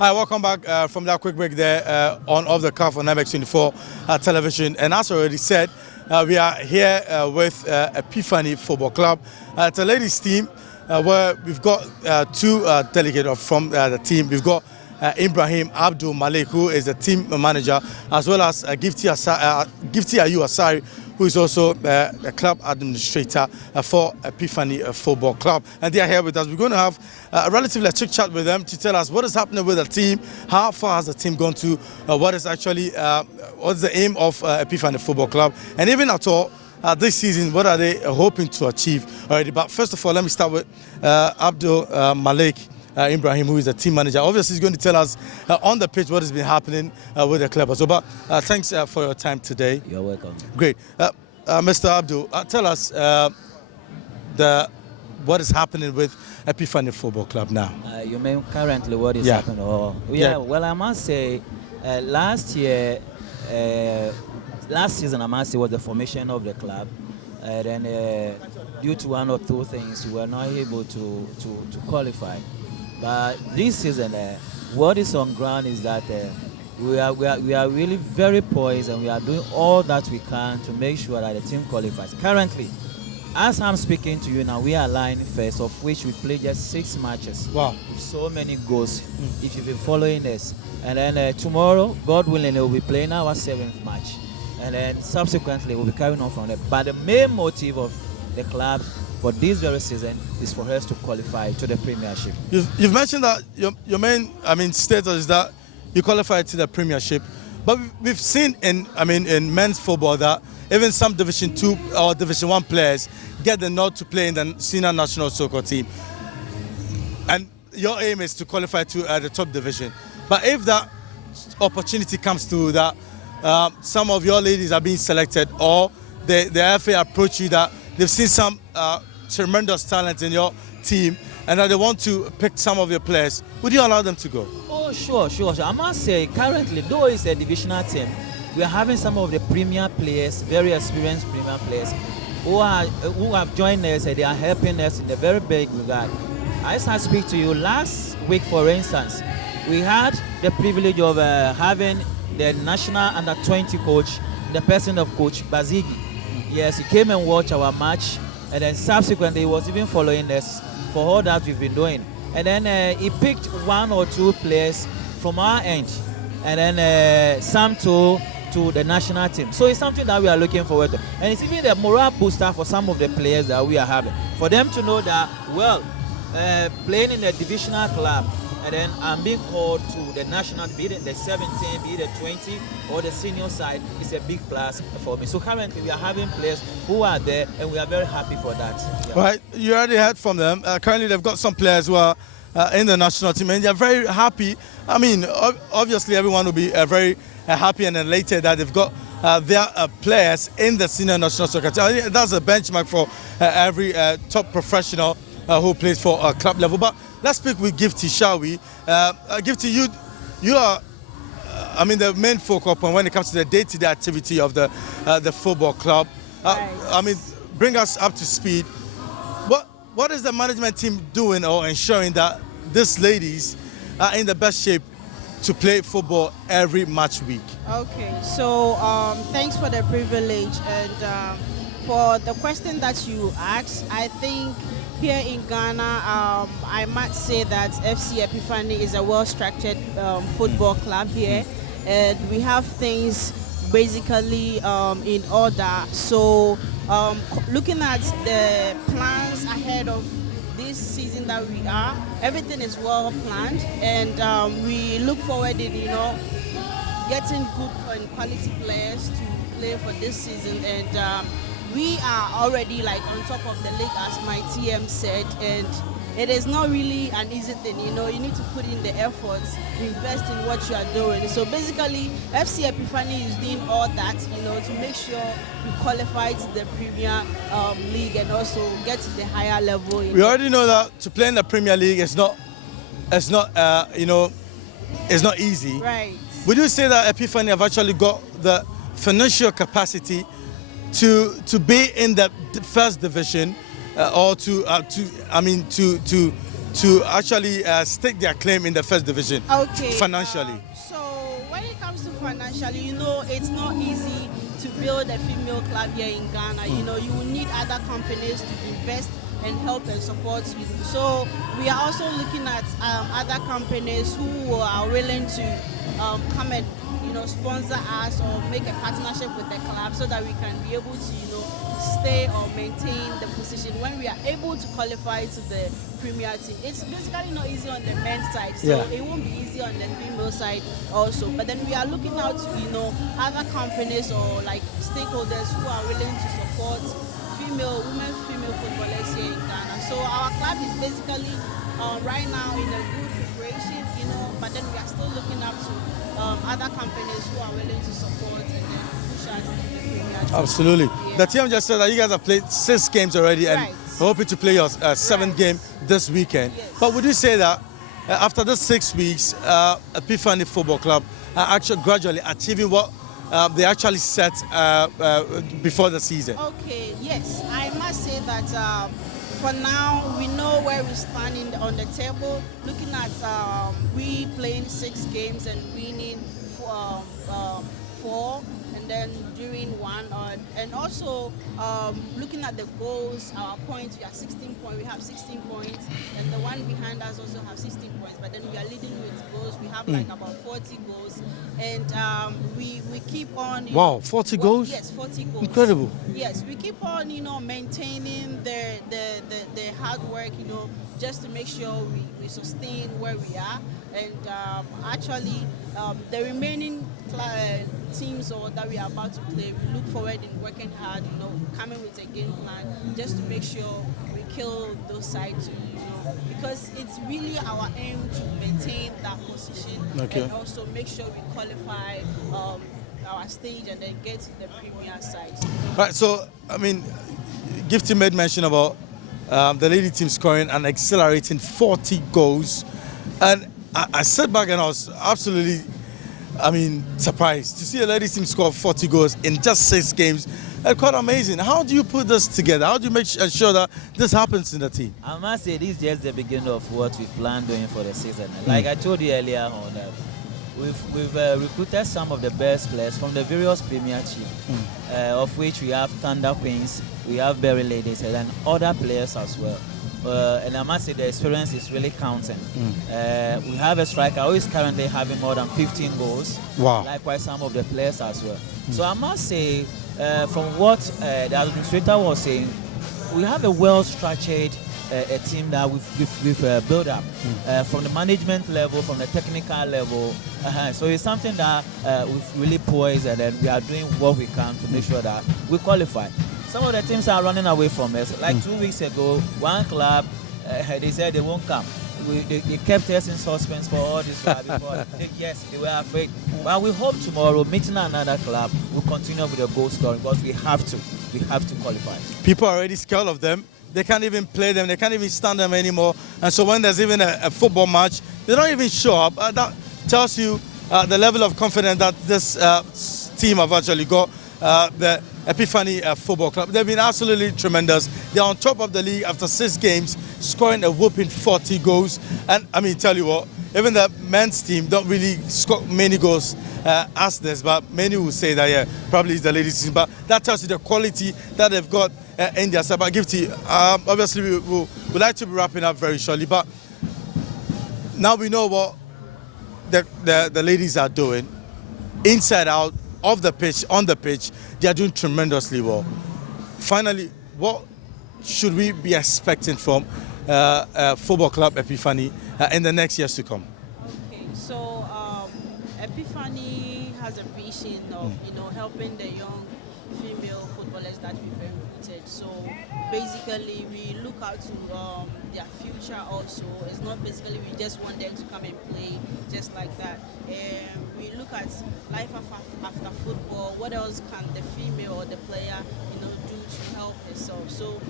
Hi, welcome back from that quick break there on Off the Cuff on MX24 television. And as I already said, we are here with Epiphany Football Club. It's a ladies' team where we've got two delegates from the team. We've got Ibrahim Abdul Malik, who is the team manager, as well as Gifty Ayu Asari, who is also the club administrator for Epiphany Football Club. And they are here with us. We're going to have a relatively quick chat with them to tell us what is happening with the team, how far has the team gone to, what is actually, what's the aim of Epiphany Football Club, and even at all, this season, what are they hoping to achieve already. But first of all, let me start with Abdul Malik Ibrahim, who is the team manager. Obviously, he's going to tell us on the pitch what has been happening with the club. So, but thanks for your time today. You're welcome. Great. Mr. Abdul, tell us what is happening with Epiphany Football Club now. You mean currently what is happening? Oh, yeah, well, I must say, last season, I must say, was the formation of the club. Then, due to one or two things, we were not able to qualify. But this season, what is on ground is that we are really very poised, and we are doing all that we can to make sure that the team qualifies. Currently, as I'm speaking to you now, we are lying first, of which we played just 6 matches. Wow. With so many goals, if you've been following us. And then tomorrow, God willing, we'll be playing our 7th match. And then subsequently, we'll be carrying on from there. But the main motive of the club for this very season is for us to qualify to the Premiership. You've mentioned that your main, status is that you qualify to the Premiership, but we've seen in men's football that even some Division 2 or Division 1 players get the nod to play in the senior national soccer team, and your aim is to qualify to the top division. But if that opportunity comes to that, some of your ladies are being selected, or the FA approach you that they've seen some tremendous talent in your team and that they want to pick some of your players, would you allow them to go? Oh, sure. I must say, currently, though it's a divisional team, we are having some of the premier players, very experienced premier players, who have joined us, and they are helping us in a very big regard. As I speak to you, last week, for instance, we had the privilege of having the national under-20 coach, the person of Coach Bazigi. Yes, he came and watched our match, and then subsequently he was even following us for all that we've been doing. And then he picked 1 or 2 players from our end, and then some to the national team. So it's something that we are looking forward to. And it's even the morale booster for some of the players that we are having. For them to know that, well, playing in a divisional club, and then I'm being called to the national, be it the 17, be it the 20, or the senior side, is a big plus for me. So currently we are having players who are there, and we are very happy for that. Yeah. Right, you already heard from them. Currently they've got some players who are in the national team, and they're very happy. Obviously everyone will be very happy and elated that they've got their players in the senior national soccer team. That's a benchmark for every top professional who plays for a club level. But let's speak with Gifty, shall we? Gifty, you are, the main focal point when it comes to the day-to-day activity of the football club. Right. Bring us up to speed. What is the management team doing or ensuring that these ladies are in the best shape to play football every match week? Okay, so thanks for the privilege, and for the question that you asked, I think here in Ghana, I might say that FC Epiphany is a well-structured football club here, and we have things basically in order. So looking at the plans ahead of this season that we are, everything is well planned, and we look forward to getting good and quality players to play for this season, and we are already on top of the league, as my TM said, and it is not really an easy thing. You need to put in the efforts, invest in what you are doing. So basically, FC Epiphany is doing all that, to make sure we qualify to the Premier League and also get to the higher level. We already know that to play in the Premier League is not easy. Right. Would you say that Epiphany have actually got the financial capacity to be in the first division, or to to actually stake their claim in the first division Okay. financially? So when it comes to financially, it's not easy to build a female club here in Ghana. You will need other companies to invest and help and support you. So we are also looking at other companies who are willing to come and sponsor us or make a partnership with the club so that we can be able to stay or maintain the position when we are able to qualify to the Premier team. It's basically not easy on the men's side, so it won't be easy on the female side also. But then we are looking out to other companies or like stakeholders who are willing to support women female footballers here in Ghana. So our club is basically right now in a good preparation, but then we are still looking up to other companies who are willing to support and then push us to the Premier team. Absolutely. Yeah. The team just said that you guys have played 6 games already and Right. hoping to play your 7th game this weekend. Yes. But would you say that after the 6 weeks, Epiphany Football Club are actually gradually achieving what they actually set before the season? Okay, yes. I must say that for now, we know where we stand on the table. Looking at we playing 6 games and winning 4, and then during 1, and also looking at the goals, our points, we are 16 points. We have 16 points, and the one behind us also have 16 points. But then we are leading with goals. We have like about 40 goals, and we keep on. Wow, 40 goals? Yes, 40 goals. Incredible. Yes, we keep on, maintaining the hard work, just to make sure we sustain where we are. And actually, the remaining teams that we are about to play, we look forward in working hard, coming with a game plan, just to make sure we kill those sides, because it's really our aim to maintain that position and also make sure we qualify our stage and then get to the Premier side. Right, so, Gifty made mention about the lady team scoring and accelerating 40 goals. And I sat back and I was absolutely, surprised to see a lady team score 40 goals in just 6 games. Quite amazing. How do you put this together? How do you make sure that this happens in the team? I must say this is just the beginning of what we plan doing for the season. Like I told you earlier on, we've recruited some of the best players from the various Premier teams, of which we have Thunder Queens, we have Berry Ladies, and other players as well. And I must say the experience is really counting. We have a striker who is currently having more than 15 goals. Wow. Likewise, some of the players as well. So I must say, from what the administrator was saying, we have a well-structured a team that we've built up from the management level, from the technical level. So it's something that we've really poised, and then we are doing what we can to make sure that we qualify. Some of the teams are running away from us. Like 2 weeks ago, one club, they said they won't come. They kept us in suspense for all this while before. Yes, they were afraid. But we hope tomorrow, meeting another club, we'll continue with the goal scoring, because we have to qualify. People are already scared of them. They can't even play them. They can't even stand them anymore. And so when there's even a football match, they don't even show up. That tells you the level of confidence that this team have actually got. The Epiphany Football Club. They've been absolutely tremendous. They're on top of the league after 6 games, scoring a whooping 40 goals. And tell you what, even the men's team don't really score many goals as this, but many will say that, probably it's the ladies' team. But that tells you the quality that they've got in their side. But Gifty, obviously we'd like to be wrapping up very shortly, but now we know what the ladies are doing, inside out, off the pitch, on the pitch. They are doing tremendously well. Finally, what should we be expecting from Football Club Epiphany in the next years to come? Okay, so Epiphany has a vision of helping the young female footballers that we've recruited. So basically, we look out to their future also. It's not basically we just want them to come and play just like that. We look at life after football. What else can the female or the player do to help herself? So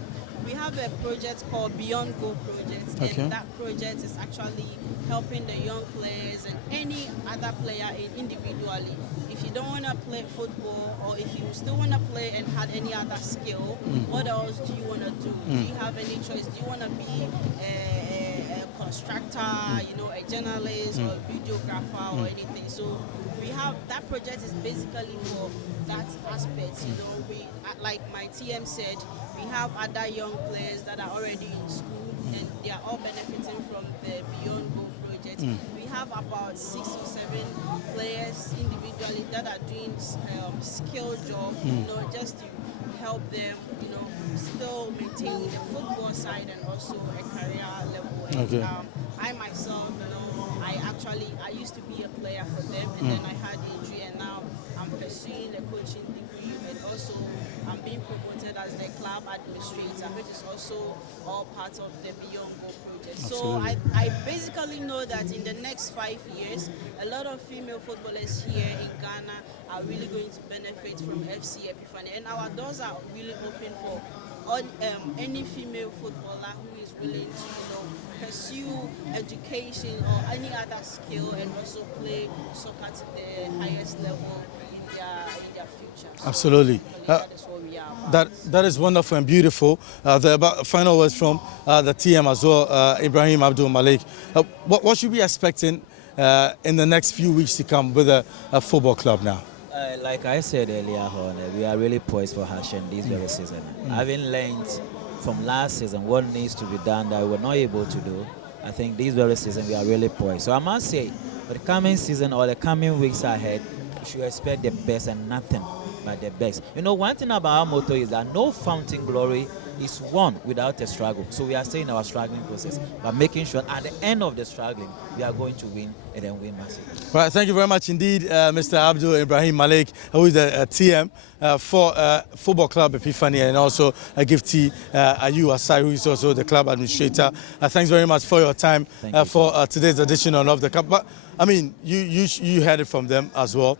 we have a project called Beyond Goal Project, and that project is actually helping the young players and any other player individually. If you don't want to play football, or if you still want to play and had any other skill, what else do you want to do? Do you have any choice? Do you want to be a constructor, you know, a journalist or a videographer or anything. So we have that project is basically for that aspect. You know, we like my TM said, we have other young players that are already in school and they are all benefiting from the Beyond Goal project. We have about 6 or 7 players individually that are doing skill job, you know, just to help them, you know, still maintain the football side and also a career level. And, Okay. I myself, you know, I used to be a player for them, and then I had injury, and now I'm pursuing a coaching degree, and also I'm being promoted as the club administrator, which is also all part of the Beyond Goal project. Absolutely. So I basically know that in the next 5 years, a lot of female footballers here in Ghana are really going to benefit from FC Epiphany, and our doors are really open for any female footballer who is willing to, you know, pursue education or any other skill and also play soccer to the highest level in their future. Absolutely. That is what we are about. That is wonderful and beautiful. The final words from the TM as well, Ibrahim Abdul Malik. What should we be expecting in the next few weeks to come with a football club now? Like I said earlier on, we are really poised for action this very season. Having learned from last season what needs to be done that we were not able to do, I think this very season we are really poised. So I must say, for the coming season or the coming weeks ahead, we should expect the best and nothing but the best. You know, one thing about our motto is that no fountain glory is won without a struggle. So we are staying in our struggling process, but making sure at the end of the struggling, we are going to win and then win massively. Right, thank you very much indeed, Mr. Abdul Ibrahim Malik, who is the TM for Football Club Epiphany, and also Gifty Ayu Asai, who is also the club administrator. Thanks very much for your time for today's edition on Off the Cup. But I mean, you heard it from them as well.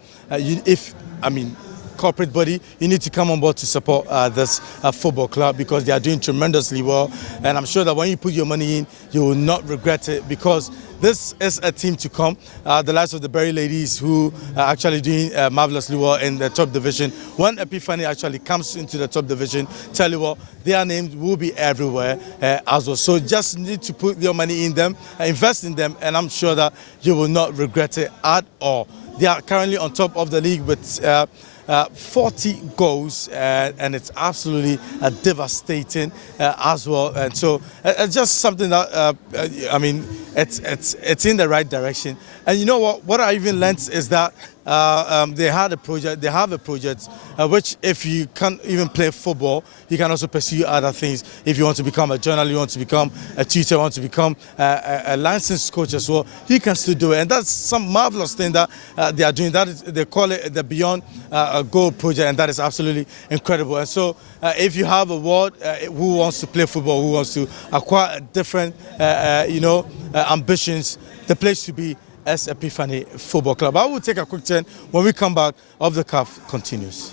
Corporate body, you need to come on board to support this football club because they are doing tremendously well, and I'm sure that when you put your money in, you will not regret it because this is a team to come. The likes of the Berry Ladies, who are actually doing marvelously well in the top division. When Epiphany actually comes into the top division, tell you what, their names will be everywhere as well. So just need to put your money in them, invest in them, and I'm sure that you will not regret it at all. They are currently on top of the league with 40 goals, and it's absolutely devastating as well. And so it's just something that it's in the right direction. And you know what I even learned is that they have a project which, if you can't even play football, you can also pursue other things. If you want to become a journalist, you want to become a tutor, you want to become a licensed coach as well, you can still do it. And that's some marvelous thing that they are doing. They call it the Beyond Goal project, and that is absolutely incredible. And so if you have a ward who wants to play football, who wants to acquire different ambitions, the place to be as Epiphany Football Club. I will take a quick turn. When we come back, Off the Cuff continues.